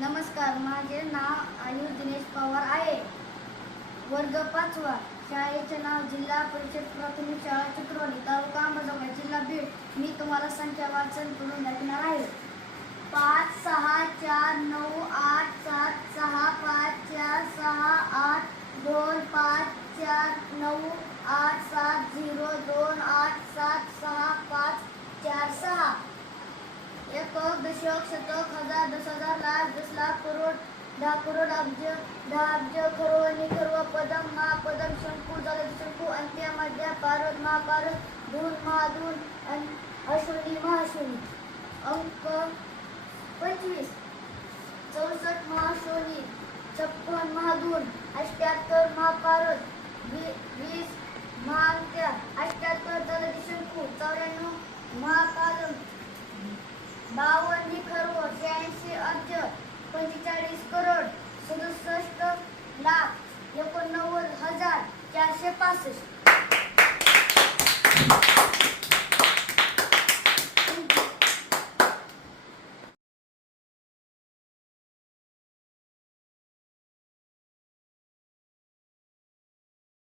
नमस्कार, माझे नाव आयुष दिनेश पवार आहे. वर्ग 5वा. शाळेचे नाव जिल्हा परिषद प्राथमिक शाळा चित्रवाडी, तालुका अंबाजोगाई, जिल्हा बीड. मी तुम्हाला संख्या वाचन करून दाखवणार आहे. 5 6 4 9 8 7 6 5 4 6 8 2 5 4 9 8 7 0 2 8 7 6 5 4 6. एकक, दशक, शतक, हजार, 10,000, लाख, 10 लाख, करोड, 10 करोड, अब्ज, 10 अब्ज, खरो, निखर्व, पदम, महापदम, शंकू, जलद शंकू, अंत्य, मध्य, पारद, महापारद, धून, महाधून, अश्विनी, महाश्विनी. अंक 25, 64 महाश्विनी, 56 महाधून, 78 महापारद, 20 महाअंत्य, 78 जलद शंकू, 94 महापादम, 52 निखर्व, 86 अब्ज, 45 करोड, 67 लाख, 89,465.